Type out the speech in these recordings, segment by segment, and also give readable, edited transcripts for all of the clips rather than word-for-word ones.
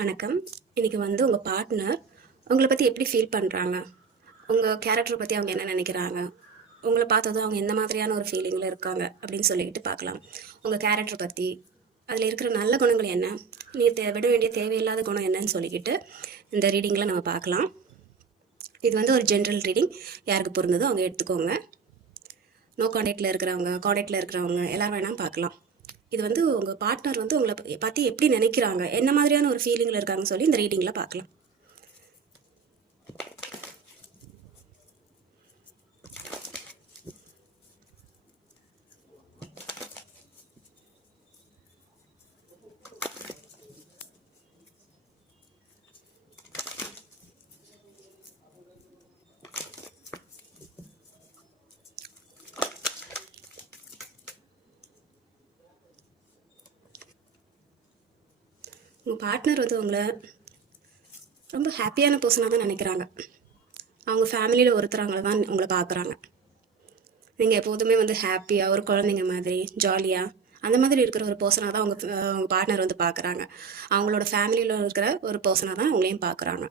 வணக்கம். இன்றைக்கி வந்து உங்கள் பார்ட்னர் உங்களை பற்றி எப்படி ஃபீல் பண்ணுறாங்க, உங்கள் கேரக்டரை பற்றி அவங்க என்ன நினைக்கிறாங்க, உங்களை பார்த்ததும் அவங்க எந்த மாதிரியான ஒரு ஃபீலிங்கில் இருக்காங்க அப்படின்னு சொல்லிக்கிட்டு பார்க்கலாம். உங்கள் கேரக்டர் பற்றி, அதில் இருக்கிற நல்ல குணங்கள் என்ன, நீ விட வேண்டிய தேவையில்லாத குணம் என்னன்னு சொல்லிக்கிட்டு இந்த ரீடிங்கில் நம்ம பார்க்கலாம். இது வந்து ஒரு ஜென்ரல் ரீடிங். யாருக்கு பொருந்ததோ அவங்க எடுத்துக்கோங்க. நோ காண்டாக்டில் இருக்கிறவங்க எல்லோரும் வேணால் பார்க்கலாம். இது வந்து உங்கள் பார்ட்னர் வந்து உங்களை பற்றி எப்படி நினைக்கிறாங்க, என்ன மாதிரியான ஒரு ஃபீலிங்கில் இருக்காங்கன்னு சொல்லி இந்த ரீடிங்கில் பார்க்கலாம். உங்கள் பார்ட்னர் வந்து உங்களை ரொம்ப ஹாப்பியான பர்சனாக தான் நினைக்கிறாங்க. அவங்க ஃபேமிலியில் ஒருத்தரவங்கள தான் உங்களை பார்க்குறாங்க. நீங்கள் எப்போதுமே வந்து ஹாப்பியாக ஒரு குழந்தைங்க மாதிரி ஜாலியாக அந்த மாதிரி இருக்கிற ஒரு பர்சனாக தான் உங்கள் பார்ட்னர் வந்து பார்க்குறாங்க. அவங்களோட ஃபேமிலியில் இருக்கிற ஒரு பர்சனாக தான் உங்களையும் பார்க்குறாங்க.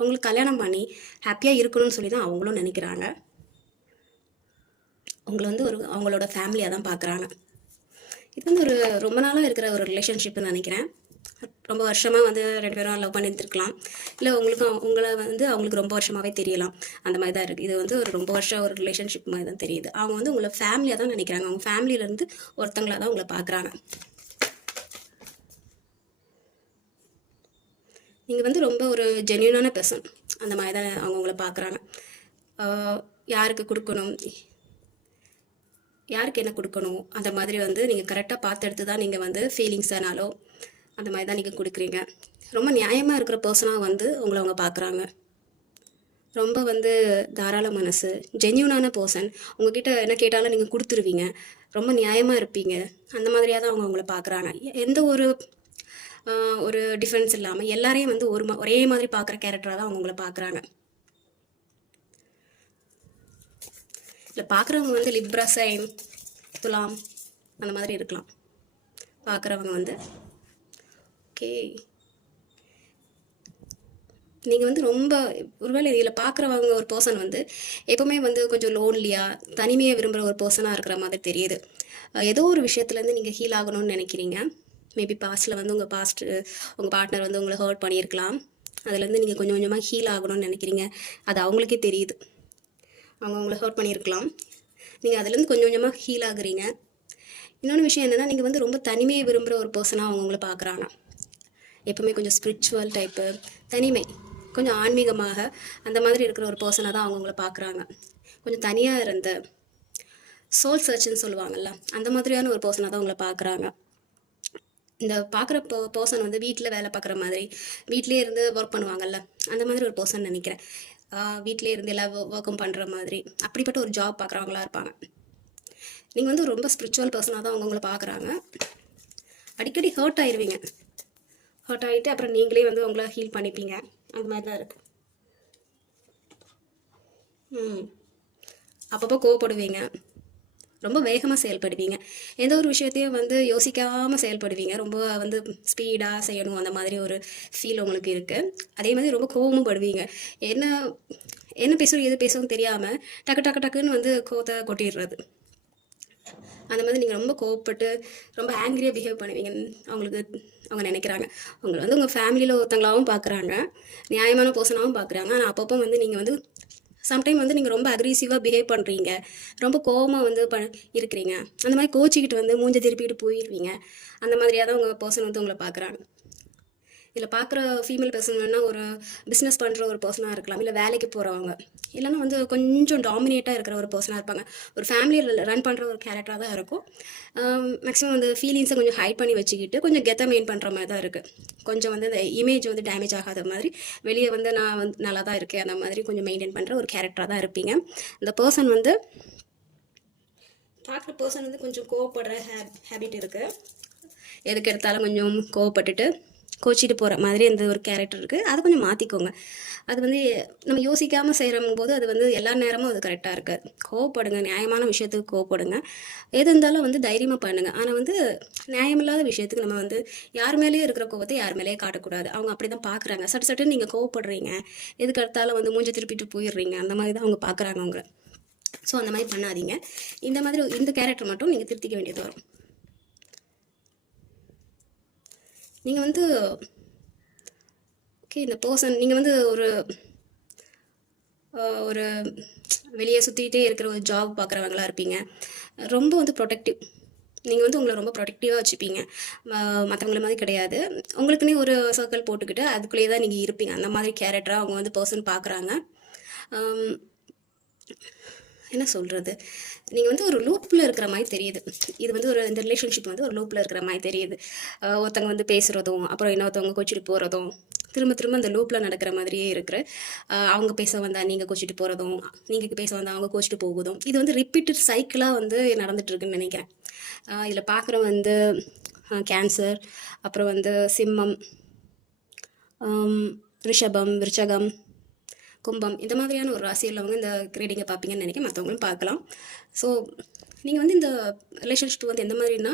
உங்களுக்கு கல்யாணம் பண்ணி ஹாப்பியாக இருக்கணும்னு சொல்லி தான் அவங்களும் நினைக்கிறாங்க. உங்களை வந்து அவங்களோட ஃபேமிலியாக தான் பார்க்குறாங்க. இது வந்து ரொம்ப நாளாக இருக்கிற ஒரு ரிலேஷன்ஷிப்னு நினைக்கிறேன். ரொம்ப வருஷமாக வந்து 2 பேரும் லவ் பண்ணியிருந்துருக்கலாம், இல்லை உங்களை வந்து அவங்களுக்கு ரொம்ப வருஷமாகவே தெரியலாம். அந்த மாதிரி தான் இருக்குது. இது வந்து ரொம்ப வருஷம் ஒரு ரிலேஷன்ஷிப் மாதிரி தான் தெரியுது. அவங்க வந்து உங்களை ஃபேமிலியாக தான் நினைக்கிறாங்க. அவங்க ஃபேமிலியிலேருந்து ஒருத்தங்களாக தான் உங்களை பார்க்குறாங்க. நீங்கள் வந்து ரொம்ப ஒரு ஜென்யூனான பர்சன், அந்த மாதிரி தான் அவங்க உங்களை பார்க்குறாங்க. யாருக்கு கொடுக்கணும், யாருக்கு என்ன கொடுக்கணும், அந்த மாதிரி வந்து நீங்கள் கரெக்டாக பார்த்து எடுத்து தான் நீங்கள் வந்து ஃபீலிங்ஸானாலோ அந்த மாதிரி தான் நீங்கள் கொடுக்குறீங்க. ரொம்ப நியாயமாக இருக்கிற பர்சனாக வந்து உங்களை அவங்க பார்க்குறாங்க. ரொம்ப வந்து தாராள மனசு, ஜென்யூனான பர்சன். உங்ககிட்ட என்ன கேட்டாலும் நீங்கள் கொடுத்துருவீங்க. ரொம்ப நியாயமாக இருப்பீங்க. அந்த மாதிரியாக தான் அவங்க உங்களை பார்க்குறாங்க. எந்த ஒரு டிஃப்ரென்ஸ் இல்லாமல் எல்லாரையும் வந்து ஒரே மாதிரி பார்க்குற கேரக்டராக தான் அவங்க உங்களை பார்க்குறாங்க. இல்லை பார்க்குறவங்க வந்து லிப்ரா சைன், துலாம் அந்த மாதிரி இருக்கலாம் பார்க்குறவங்க வந்து. ஓகே, நீங்கள் வந்து ரொம்ப ஒருவேளை இதில் பார்க்குறவங்க ஒரு பர்சன் வந்து எப்போவுமே வந்து கொஞ்சம் லோன்லியாக தனிமையை விரும்புகிற ஒரு பர்சனாக இருக்கிற மாதிரி தெரியுது. ஏதோ ஒரு விஷயத்துலேருந்து நீங்கள் ஹீல் ஆகணும்னு நினைக்கிறீங்க. மேபி பாஸ்ட்டில் வந்து உங்கள் பார்ட்னர் வந்து உங்களை ஹர்ட் பண்ணியிருக்கலாம். அதுலேருந்து நீங்கள் கொஞ்சம் கொஞ்சமாக ஹீல் ஆகணும்னு நினைக்கிறீங்க. அது அவங்களுக்கே தெரியுது. அவங்க உங்களை ஹர்ட் பண்ணியிருக்கலாம். நீங்கள் அதுலேருந்து கொஞ்சம் கொஞ்சமாக ஹீல் ஆகுறீங்க. இன்னொன்று விஷயம் என்னென்னா, நீங்கள் வந்து ரொம்ப தனிமையை விரும்புகிற ஒரு பர்சனாக அவங்க உங்களை பார்க்குறாங்க. எப்போவுமே கொஞ்சம் ஸ்பிரிச்சுவல் டைப்பு, தனிமை, கொஞ்சம் ஆன்மீகமாக அந்த மாதிரி இருக்கிற ஒரு பர்சனாக தான் அவங்க உங்களை பார்க்குறாங்க. கொஞ்சம் தனியாக இருந்த சோல் சர்ச்னு சொல்லுவாங்கள்ல, அந்த மாதிரியான ஒரு பர்சனாக தான் உங்களை பார்க்குறாங்க. இந்த பார்க்குற பர்சன் வந்து வீட்டில் வேலை பார்க்குற மாதிரி, வீட்டிலே இருந்து ஒர்க் பண்ணுவாங்கள்ல, அந்த மாதிரி ஒரு பர்சன் நினைக்கிறேன். வீட்டிலே இருந்து எல்லா ஒர்க்கும் பண்ணுற மாதிரி அப்படிப்பட்ட ஒரு ஜாப் பார்க்குறவங்களா இருப்பாங்க. நீங்கள் வந்து ரொம்ப ஸ்பிரிச்சுவல் பர்சனாக தான் அவங்க உங்களை பார்க்குறாங்க. அடிக்கடி ஹர்ட் ஆயிடுவீங்க. ஹர்ட் ஆகிட்டு அப்புறம் நீங்களே வந்து உங்களை ஹீல் பண்ணிப்பீங்க. அந்த மாதிரி தான் இருக்குது. அப்பப்போ கோவப்படுவீங்க. ரொம்ப வேகமாக செயல்படுவீங்க. எந்த ஒரு விஷயத்தையும் வந்து யோசிக்காமல் செயல்படுவீங்க. ரொம்ப வந்து ஸ்பீடாக செய்யணும் அந்த மாதிரி ஒரு ஃபீல் உங்களுக்கு இருக்குது. அதே மாதிரி ரொம்ப கோவமும் படுவீங்க. என்ன பேசணும் எது பேசவும் தெரியாமல் டக்குன்னு வந்து கோவத்தை கொட்டிடுறது. அந்த மாதிரி நீங்கள் ரொம்ப கோவப்பட்டு ரொம்ப ஆங்கிரியாக பிஹேவ் பண்ணுவீங்க. அவங்க நினைக்கிறாங்க. உங்களை வந்து உங்கள் ஃபேமிலியில் ஒருத்தங்களாகவும் பார்க்குறாங்க, நியாயமான பர்சனாகவும் பார்க்குறாங்க. ஆனால் அப்பப்போ வந்து நீங்கள் வந்து சம்டைம் வந்து நீங்கள் ரொம்ப அக்ரெசிவாக பிஹேவ் பண்ணுறீங்க, ரொம்ப கோவமாக வந்து இருக்கிறீங்க. அந்த மாதிரி கோச்சிக்கிட்டு வந்து மூஞ்ச திருப்பிக்கிட்டு போயிடுவீங்க. அந்த மாதிரியாக தான் உங்கள் பர்சன் வந்து உங்களை பார்க்குறாங்க. இதில் பார்க்குற ஃபீமேல் பர்சன் வேணால் ஒரு பிஸ்னஸ் பண்ணுற ஒரு பர்சனாக இருக்கலாம், இல்லை வேலைக்கு போகிறவங்க, இல்லைன்னா வந்து கொஞ்சம் டாமினேட்டாக இருக்கிற ஒரு பர்சனாக இருப்பாங்க. ஒரு ஃபேமிலியில் ரன் பண்ணுற ஒரு கேரக்டராக தான் இருக்கும். மேக்ஸிமம் வந்து ஃபீலிங்ஸை கொஞ்சம் ஹைட் பண்ணி வச்சுக்கிட்டு கொஞ்சம் கெத்தை மெயின் பண்ணுற மாதிரி தான் இருக்குது. கொஞ்சம் வந்து இந்த இமேஜ் வந்து டேமேஜ் ஆகாத மாதிரி, வெளியே வந்து நான் வந்து நல்லா தான் இருக்கேன் அந்த மாதிரி கொஞ்சம் மெயின்டைன் பண்ணுற ஒரு கேரக்டராக தான் இருப்பீங்க. இந்த பர்சன் வந்து பார்க்குற பர்சன் வந்து கொஞ்சம் கோவப்படுற ஹேபிட் இருக்குது. எதுக்கு எடுத்தாலும் கொஞ்சம் கோவப்பட்டுட்டு கோச்சிட்டு போகிற மாதிரி அந்த ஒரு கேரக்டர் இருக்குது. அதை கொஞ்சம் மாற்றிக்கோங்க. அது வந்து நம்ம யோசிக்காமல் செய்கிற போது அது வந்து எல்லா நேரமும் அது கரெக்டாக இருக்காது. கோவப்படுங்க, நியாயமான விஷயத்துக்கு கோவப்படுங்க, எது இருந்தாலும் வந்து தைரியமாக பண்ணுங்கள். ஆனால் வந்து நியாயமில்லாத விஷயத்துக்கு நம்ம வந்து யார் மேலேயும் இருக்கிற கோவத்தை யார் மேலேயே காட்டக்கூடாது. அவங்க அப்படி தான் பார்க்குறாங்க. சட்டு சட்டுன்னு நீங்கள் கோவப்படுறீங்க, எதுக்கு அடுத்தாலும் வந்து மூஞ்சி திருப்பிட்டு போயிடுறீங்க, அந்த மாதிரி தான் அவங்க பார்க்குறாங்க உங்களை. ஸோ அந்த மாதிரி பண்ணாதீங்க. இந்த மாதிரி இந்த கேரக்டர் மட்டும் நீங்கள் திருத்திக்க வேண்டியது வரும். நீங்கள் வந்து ஓகே, இந்த பர்சன் நீங்கள் வந்து ஒரு வெளியே சுற்றிக்கிட்டே இருக்கிற ஒரு ஜாப் பார்க்குறவங்களா இருப்பீங்க. ரொம்ப வந்து ப்ரொடெக்டிவ். நீங்கள் வந்து உங்களை ரொம்ப ப்ரொடெக்டிவாக வச்சுப்பீங்க. மற்றவங்கள மாதிரி கிடையாது. உங்களுக்குன்னே ஒரு சர்க்கிள் போட்டுக்கிட்டு அதுக்குள்ளேயே தான் நீங்கள் இருப்பீங்க. அந்த மாதிரி கேரக்டராக அவங்க வந்து பர்சன் பார்க்குறாங்க. என்ன சொல்கிறது, நீங்கள் வந்து ஒரு லூப்பில் இருக்கிற மாதிரி தெரியுது. இது வந்து இந்த ரிலேஷன்ஷிப் வந்து ஒரு லூப்பில் இருக்கிற மாதிரி தெரியுது. ஒருத்தவங்க வந்து பேசுகிறதும் அப்புறம் இன்னொருத்தவங்க கோச்சிட்டு போகிறதும் திரும்ப திரும்ப அந்த லூப்பில் நடக்கிற மாதிரியே இருக்கிற. அவங்க பேச வந்தால் நீங்கள் கோச்சிட்டு போகிறதும், நீங்கள் பேச வந்தால் அவங்க கோச்சிட்டு போகுதும், இது வந்து ரிப்பீட்டட் சைக்கிளாக வந்து நடந்துகிட்ருக்குன்னு நினைக்கிறேன். இதில் பார்க்குற வந்து கேன்சர், அப்புறம் வந்து சிம்மம், ரிஷபம், விருச்சகம், கும்பம், இந்த மாதிரியான ஒரு ராசியில் அவங்க இந்த ரீடிங்கை பார்ப்பீங்கன்னு நினைக்கிறேன். மற்றவங்களும் பார்க்கலாம். ஸோ நீங்கள் வந்து இந்த ரிலேஷன்ஷிப் வந்து எந்த மாதிரின்னா,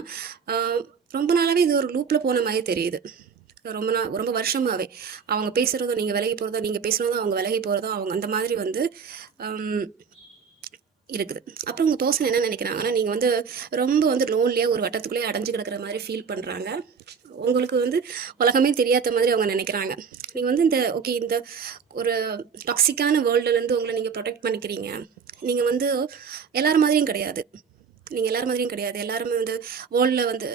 ரொம்ப நாளாகவே இது ஒரு லூப்பில் போன மாதிரி தெரியுது. ரொம்ப வருஷமாகவே அவங்க பேசுகிறதும் நீங்கள் விலகி போகிறதோ, நீங்கள் பேசுகிறதும் அவங்க விலகி போகிறதோ, அவங்க அந்த மாதிரி வந்து இருக்குது. அப்புறம் உங்கள் பர்சன் என்ன நினைக்கிறாங்கன்னா, நீங்கள் வந்து ரொம்ப வந்து லோன்லியாக ஒரு வட்டத்துக்குள்ளேயே அடைஞ்சு கிடக்கிற மாதிரி ஃபீல் பண்ணுறாங்க. உங்களுக்கு வந்து உலகமே தெரியாத மாதிரி அவங்க நினைக்கிறாங்க. நீங்கள் வந்து இந்த ஒரு டாக்ஸிக்கான வேர்ல்டுலேருந்து உங்களை நீங்கள் ப்ரொடெக்ட் பண்ணிக்கிறீங்க. நீங்கள் வந்து எல்லார் மாதிரியும் கிடையாது. எல்லாருமே வந்து வேர்ல்டில் வந்து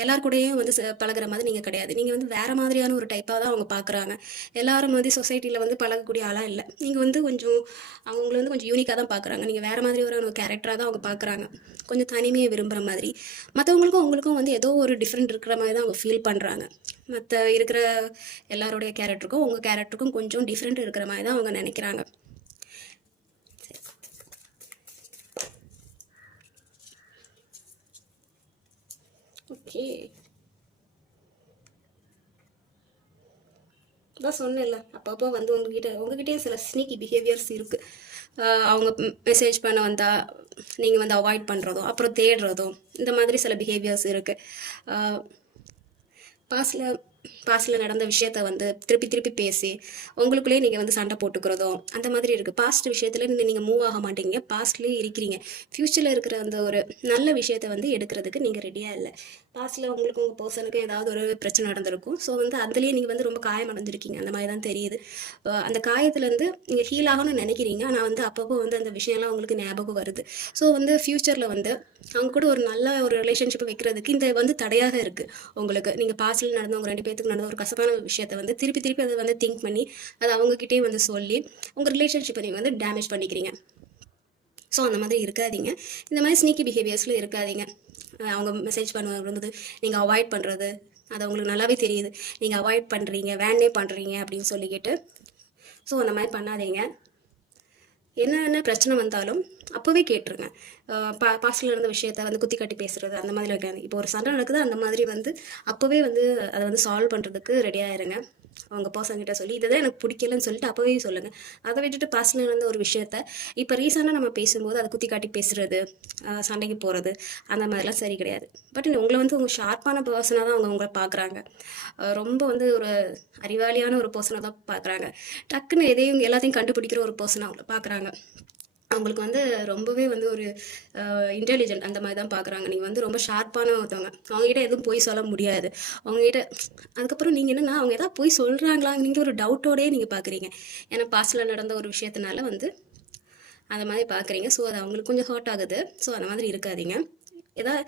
எல்லாருக்கூடையும் வந்து பழகிற மாதிரி நீங்கள் கிடையாது. நீங்கள் வந்து வேறு மாதிரியான ஒரு டைப்பாக தான் அவங்க பார்க்குறாங்க. எல்லாரும் வந்து சொசைட்டியில் வந்து பழகக்கூடிய ஆளாக இல்லை. நீங்கள் வந்து அவங்கள வந்து கொஞ்சம் யூனிக்காக தான் பார்க்குறாங்க. நீங்கள் வேறு மாதிரி ஒரு கேரக்டராக தான் அவங்க பார்க்குறாங்க. கொஞ்சம் தனிமையை விரும்புகிற மாதிரி. மற்றவங்களுக்கும் உங்களுக்கும் வந்து ஏதோ ஒரு டிஃப்ரெண்ட் இருக்கிற மாதிரி தான் அவங்க ஃபீல் பண்ணுறாங்க. மற்ற இருக்கிற எல்லாருடைய கேரக்டருக்கும் உங்கள் கேரக்டருக்கும் கொஞ்சம் டிஃப்ரெண்ட் இருக்கிற மாதிரி தான் அவங்க நினைக்கிறாங்க. ஓகே, தான் சொன்னேன்ல, அப்பப்போ வந்து உங்ககிட்டயே சில ஸ்னீக்கி பிஹேவியர்ஸ் இருக்குது. அவங்க மெசேஜ் பண்ண வந்தால் நீங்கள் வந்து அவாய்ட் பண்ணுறதும் அப்புறம் தேடுறதும், இந்த மாதிரி சில பிஹேவியர்ஸ் இருக்குது. பாஸ்டில் நடந்த விஷயத்த வந்து திருப்பி பேசி உங்களுக்குள்ளேயே நீங்கள் வந்து சண்டை போட்டுக்கிறதும் அந்த மாதிரி இருக்குது. பாஸ்ட் விஷயத்தில் நீங்கள் மூவ் ஆக மாட்டீங்க, பாஸ்ட்லேயே இருக்கிறீங்க. ஃப்யூச்சரில் இருக்கிற அந்த ஒரு நல்ல விஷயத்த வந்து எடுக்கிறதுக்கு நீங்கள் ரெடியாக இல்லை. பாஸ்ட்டில் உங்கள் பர்சனுக்கு ஏதாவது ஒரு பிரச்சனை நடந்திருக்கும். ஸோ வந்து அதுலேயே நீங்கள் வந்து ரொம்ப காயம் அடைஞ்சிருக்கீங்க, அந்த மாதிரி தான் தெரியுது. அந்த காயத்துலேருந்து நீங்கள் ஹீல் ஆகணும்னு நினைக்கிறீங்க. ஆனால் வந்து அப்பப்போ வந்து அந்த விஷயம்லாம் உங்களுக்கு ஞாபகம் வருது. ஸோ வந்து ஃப்யூச்சரில் வந்து அவங்க கூட ஒரு நல்ல ஒரு ரிலேஷன்ஷிப்பை வைக்கிறதுக்கு இந்த வந்து தடையாக இருக்குது உங்களுக்கு. நீங்கள் பாஸ்டில் நடந்த உங்கள் 2 பேத்துக்கு நடந்த ஒரு கசப்பான விஷயத்தை வந்து திருப்பி அதை வந்து திங்க் பண்ணி அதை அவங்கக்கிட்டே வந்து சொல்லி உங்கள் ரிலேஷன்ஷிப்பை நீங்கள் வந்து டேமேஜ் பண்ணிக்கிறீங்க. ஸோ அந்த மாதிரி இருக்காதீங்க. இந்த மாதிரி ஸ்னீக்கி பிஹேவியர்ஸில் இருக்காதீங்க. அவங்க மெசேஜ் பண்ணும்போது நீங்கள் அவாய்ட் பண்ணுறது, அது அவங்களுக்கு நல்லாவே தெரியுது. நீங்கள் அவாய்ட் பண்ணுறீங்க, வேண்டே பண்ணுறீங்க அப்படின்னு சொல்லிக்கிட்டு. ஸோ அந்த மாதிரி பண்ணாதீங்க. என்ன பிரச்சனை வந்தாலும் அப்போவே கேட்டுருங்க. பாஸ்டில் இருந்த விஷயத்த வந்து குத்தி காட்டி பேசுகிறது அந்த மாதிரி இருக்காது. இப்போ ஒரு சண்டை நடக்குது, அந்த மாதிரி வந்து அப்போவே வந்து அதை வந்து சால்வ் பண்ணுறதுக்கு ரெடியாக இருங்க. அவங்க பர்சன்கிட்ட சொல்லி இதுதான் எனக்கு பிடிக்கலன்னு சொல்லிட்டு அப்போவே சொல்லுங்கள். அதை விட்டுட்டு பாஸ்டில் இருந்த ஒரு விஷயத்த இப்போ ரீசெண்டாக நம்ம பேசும்போது அதை குத்தி காட்டி பேசுகிறது, சண்டைக்கு போகிறது, அந்த மாதிரிலாம் சரி கிடையாது. பட் உங்களை வந்து உங்கள் ஷார்ப்பான பர்சனாக தான் அவங்க உங்களை பார்க்குறாங்க. ரொம்ப வந்து ஒரு அறிவாளியான ஒரு பர்சனாக தான் பார்க்குறாங்க. டக்குன்னு எல்லாத்தையும் கண்டுபிடிக்கிற ஒரு பர்சனாக அவங்கள பார்க்குறாங்க. அவங்களுக்கு வந்து ரொம்பவே வந்து ஒரு இன்டெலிஜென்ட் அந்த மாதிரி தான் பார்க்குறாங்க. நீங்கள் வந்து ரொம்ப ஷார்ப்பான ஒருத்தவங்க. அவங்ககிட்ட எதுவும் போய் சொல்ல முடியாது. அவங்ககிட்ட அதுக்கப்புறம் நீங்கள் என்னென்னா அவங்க எதாவது போய் சொல்கிறாங்களா நீங்கள் ஒரு டவுட்டோடையே நீங்கள் பார்க்குறீங்க. ஏன்னா பாஸ்டில் நடந்த ஒரு விஷயத்தினால வந்து அந்த மாதிரி பார்க்குறீங்க. ஸோ அது அவங்களுக்கு கொஞ்சம் ஹர்ட் ஆகுது. ஸோ அந்த மாதிரி இருக்காதீங்க. ஏதாவது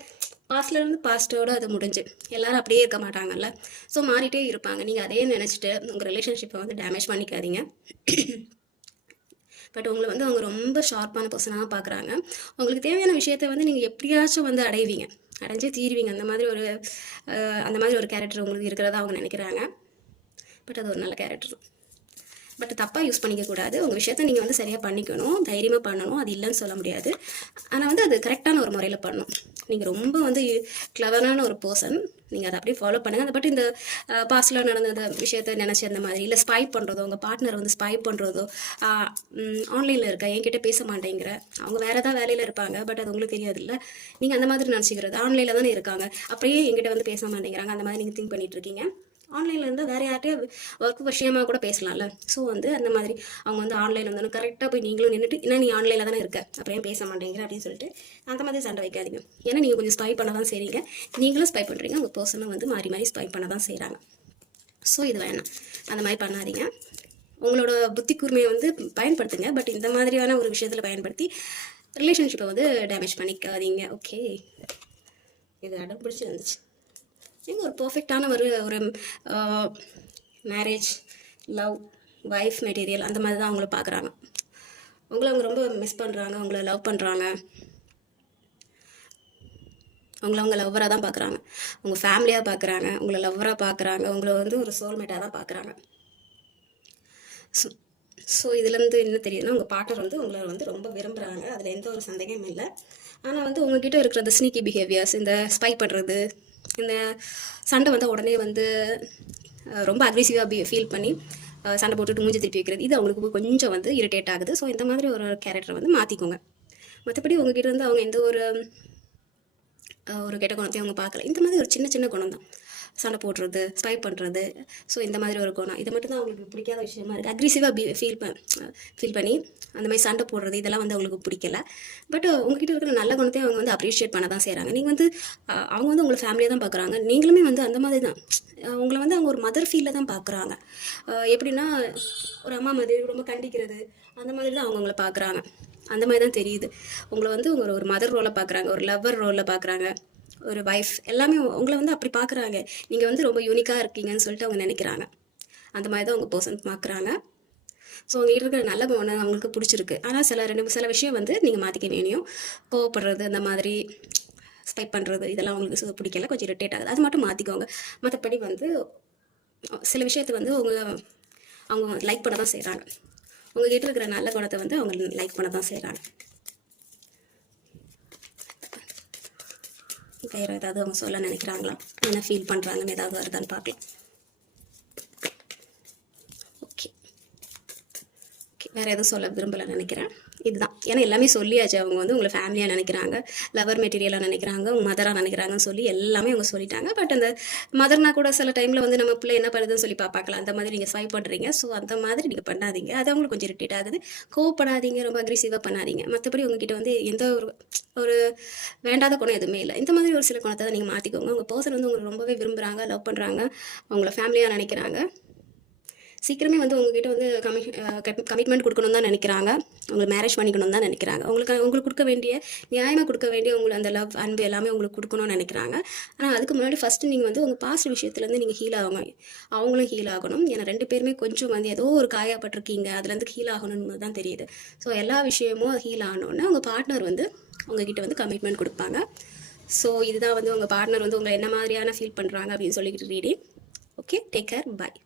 பாஸ்ட்லேருந்து பாஸ்ட்டோடு அது முடிஞ்சு எல்லோரும் அப்படியே இருக்க மாட்டாங்கல்ல. ஸோ மாறிட்டே இருப்பாங்க. நீங்கள் அதே நினச்சிட்டு உங்கள் ரிலேஷன்ஷிப்பை வந்து டேமேஜ் பண்ணிக்காதீங்க. பட் உங்களை வந்து அவங்க ரொம்ப ஷார்ப்பான பர்சனாக பார்க்குறாங்க. உங்களுக்கு தேவையான விஷயத்தை வந்து நீங்கள் எப்படியாச்சும் வந்து அடைஞ்சே தீருவீங்க. அந்த மாதிரி ஒரு கேரக்டர் உங்களுக்கு இருக்கிறதா அவங்க நினைக்கிறாங்க. பட் அது ஒரு நல்ல கேரக்டர். பட் தப்பாக யூஸ் பண்ணிக்கக்கூடாது. உங்கள் விஷயத்த நீங்கள் வந்து சரியாக பண்ணிக்கணும், தைரியமாக பண்ணணும். அது இல்லைன்னு சொல்ல முடியாது. ஆனால் வந்து அது கரெக்டான ஒரு முறையில் பண்ணணும். நீங்கள் ரொம்ப வந்து கிளவரான ஒரு பர்சன். நீங்கள் அதை அப்படியே ஃபாலோ பண்ணுங்கள். அதை பட் இந்த பாஸ்டில் நடந்த விஷயத்த நினச்சி அந்த மாதிரி இல்லை ஸ்பை பண்ணுறதோ, உங்கள் பார்ட்னர் வந்து ஸ்பை பண்ணுறதோ, ஆன்லைனில் இருக்க என்கிட்ட பேச மாட்டேங்கிற, அவங்க வேறு ஏதாவது வேலையில் இருப்பாங்க, பட் அது உங்களுக்கு தெரியாதுல்ல. நீங்கள் அந்த மாதிரி நினச்சிக்கிறது, ஆன்லைனில் தானே இருக்காங்க, அப்படியே என்கிட்ட வந்து பேச மாட்டேங்கிறாங்க, அந்த மாதிரி நீங்கள் திங்க் பண்ணிகிட்டு இருக்கீங்க. ஆன்லைனில் இருந்தால் வேறு யார்கிட்டயே ஒர்க் விஷயமாக கூட பேசலாம்ல. ஸோ வந்து அந்த மாதிரி அவங்க வந்து ஆன்லைனில் வந்தாலும் கரெக்டாக போய் நீங்களும் நின்றுட்டு, ஏன்னா நீ ஆன்லைனில் தானே இருக்க, அப்புறம் ஏன் பேச மாட்டேங்கிற அப்படின்னு சொல்லிட்டு அந்த மாதிரி சண்டை வைக்காதீங்க. ஏன்னா நீங்கள் கொஞ்சம் ஸ்பை பண்ண தான் செய்கிறீங்க, நீங்களும் ஸ்பை பண்ணுறீங்க, உங்கள் பர்சனும் வந்து மாறி மாறி ஸ்பை பண்ண தான் செய்கிறாங்க. ஸோ இது வேணாம், அந்த மாதிரி பண்ணாதீங்க. உங்களோட புத்தி கூர்மையை வந்து பயன்படுத்துங்க, பட் இந்த மாதிரியான ஒரு விஷயத்தில் பயன்படுத்தி ரிலேஷன்ஷிப்பை வந்து டேமேஜ் பண்ணிக்காதீங்க. ஓகே, இது அடம் பிடிச்சி வந்துச்சு. நீங்கள் ஒரு பர்ஃபெக்டான ஒரு மேரேஜ், லவ், வைஃப் மெட்டீரியல் அந்த மாதிரி தான் அவங்கள பார்க்குறாங்க. உங்களை அவங்க ரொம்ப மிஸ் பண்ணுறாங்க, உங்களை லவ் பண்ணுறாங்க, உங்களை அவங்க லவ்வராக தான் பார்க்குறாங்க, உங்கள் ஃபேமிலியாக பார்க்குறாங்க, உங்களை லவ்வராக பார்க்குறாங்க, உங்களை வந்து ஒரு சோல்மேட்டாக தான் பார்க்குறாங்க. ஸோ இதுலேருந்து என்ன தெரியுதுன்னா, உங்கள் பார்ட்னர் வந்து உங்களை வந்து ரொம்ப விரும்புகிறாங்க, அதில் எந்த ஒரு சந்தேகமும் இல்லை. ஆனால் வந்து உங்ககிட்ட இருக்கிற இந்த ஸ்னீக்கி பிஹேவியர்ஸ், இந்த ஸ்பை பண்ணுறது, இந்த சண்டை வந்தால் உடனே வந்து ரொம்ப அக்ரெசிவாக ஃபீல் பண்ணி சண்டை போட்டுட்டு மூஞ்சி திருப்பி வைக்கிறது, இது அவங்களுக்கு கொஞ்சம் வந்து இரிட்டேட் ஆகுது. ஸோ இந்த மாதிரி ஒரு கேரக்டரை வந்து மாற்றிக்கோங்க. மற்றபடி உங்ககிட்ட இருந்து அவங்க எந்த ஒரு கெட்ட குணத்தையும் அவங்க பார்க்கல. இந்த மாதிரி ஒரு சின்ன சின்ன குணம் தான், சண்டை போடுறது, ஸ்பை பண்ணுறது. ஸோ இந்த மாதிரி ஒரு குணம், இது மட்டும் தான் அவங்களுக்கு பிடிக்காத விஷயமா இருக்குது. அக்ரெசிவாக ஃபீல் பண்ணி அந்த மாதிரி சண்டை போடுறது, இதெல்லாம் வந்து அவங்களுக்கு பிடிக்கல. பட் உங்ககிட்ட இருக்கிற நல்ல குணத்தையும் அவங்க வந்து அப்ரிஷியேட் பண்ண தான் செய்கிறாங்க. நீங்கள் வந்து அவங்க வந்து உங்களை ஃபேமிலியாக தான் பார்க்குறாங்க, நீங்களுமே வந்து அந்த மாதிரி தான். உங்களை வந்து அவங்க ஒரு மதர் ஃபீலில் தான் பார்க்குறாங்க. எப்படின்னா ஒரு அம்மா மாதிரி ரொம்ப கண்டிக்கிறது, அந்த மாதிரி தான் அவங்க உங்களை பார்க்குறாங்க. அந்த மாதிரி தான் தெரியுது. உங்களை வந்து ஒரு மதர் ரோலை பார்க்குறாங்க, ஒரு லவ்வர் ரோலில் பார்க்குறாங்க, ஒரு வைஃப், எல்லாமே உங்களை வந்து அப்படி பார்க்குறாங்க. நீங்கள் வந்து ரொம்ப யூனிக்காக இருக்கீங்கன்னு சொல்லிட்டு அவங்க நினைக்கிறாங்க. அந்த மாதிரி தான் உங்கள் பர்சன் பார்க்குறாங்க. ஸோ அவங்க இருக்கிற நல்ல குணம் அவங்களுக்கு பிடிச்சிருக்கு. ஆனால் சில விஷயம் வந்து நீங்கள் மாற்றிக்க வேணும். கோவப்படுறது, அந்த மாதிரி ஸ்பை பண்ணுறது, இதெல்லாம் அவங்களுக்கு பிடிக்கல, கொஞ்சம் இரிட்டேட் ஆகுது. அது மட்டும் மாற்றிக்கோங்க. மற்றபடி வந்து சில விஷயத்தை வந்து அவங்க லைக் பண்ண தான் செய்கிறாங்க. உங்ககிட்ட இருக்கிற நல்ல குணத்தை வந்து அவங்க லைக் பண்ண தான் செய்கிறாங்க. வேறு ஏதாவது அவங்க சொல்ல நினைக்கிறாங்களா, என்ன ஃபீல் பண்ணுறாங்கன்னு ஏதாவது வருதான்னு பார்க்கலாம். ஓகே, வேறு எதுவும் சொல்ல விரும்பலை நினைக்கிறேன். இதுதான், ஏன்னா எல்லாமே சொல்லியாச்சு. அவங்க வந்து உங்களை ஃபேமிலியாக நினைக்கிறாங்க, லவர் மெட்டீரியலாக நினைக்கிறாங்க, உங்கள் மதராக நினைக்கிறாங்கன்னு சொல்லி எல்லாமே அவங்க சொல்லிட்டாங்க. பட் அந்த மதர்னா கூட சில டைமில் வந்து நம்ம பிள்ளை என்ன பண்ணுதுன்னு சொல்லி பார்க்கலாம். அந்த மாதிரி நீங்கள் ஸ்வைப் பண்ணுறீங்க. ஸோ அந்த மாதிரி நீங்கள் பண்ணாதீங்க. அது அவங்களுக்கு கொஞ்சம் இரிட்டேட் ஆகுது. கோவப்படாதீங்க, ரொம்ப அக்ரெசிவாக பண்ணாதீங்க. மற்றபடி உங்ககிட்ட வந்து எந்த ஒரு வேண்டாத குணம் எதுவுமே இல்லை. இந்த மாதிரி ஒரு சில குணத்தை தான் நீங்கள் மாற்றிக்கோங்க. உங்கள் பர்சன் வந்து உங்களை ரொம்பவே விரும்புகிறாங்க, லவ் பண்ணுறாங்க, அவங்கள ஃபேமிலியாக நினைக்கிறாங்க. சீக்கிரமே வந்து உங்ககிட்ட வந்து கமிட்மெண்ட் கொடுக்கணும் தான் நினைக்கிறாங்க, உங்களை மேரேஜ் பண்ணிக்கணும் தான் நினைக்கிறாங்க. உங்களுக்கு கொடுக்க வேண்டிய, நியாயமாக கொடுக்க வேண்டிய உங்களை அந்த லவ், அன்பு எல்லாமே உங்களுக்கு கொடுக்கணும்னு நினைக்கிறாங்க. ஆனால் அதுக்கு முன்னாடி ஃபஸ்ட்டு நீங்கள் வந்து உங்கள் பாஸ்ட் விஷயத்துலேருந்து நீங்கள் ஹீல் ஆகணும், அவங்களும் ஹீல் ஆகணும். ஏன்னா 2 பேருமே கொஞ்சம் வந்து ஏதோ ஒரு காயப்பட்டிருக்கீங்க, அதுலேருந்து ஹீல் ஆகணும்னு தான் தெரியுது. ஸோ எல்லா விஷயமும் ஹீல் ஆகணுன்னு உங்கள் பார்ட்னர் வந்து உங்ககிட்ட வந்து கமிட்மெண்ட் கொடுப்பாங்க. ஸோ இதுதான் வந்து உங்கள் பார்ட்னர் வந்து உங்களை என்ன மாதிரியான ஃபீல் பண்ணுறாங்க அப்படின்னு சொல்லிக்கிட்டு ரீடிங். ஓகே, டேக் கேர், பாய்.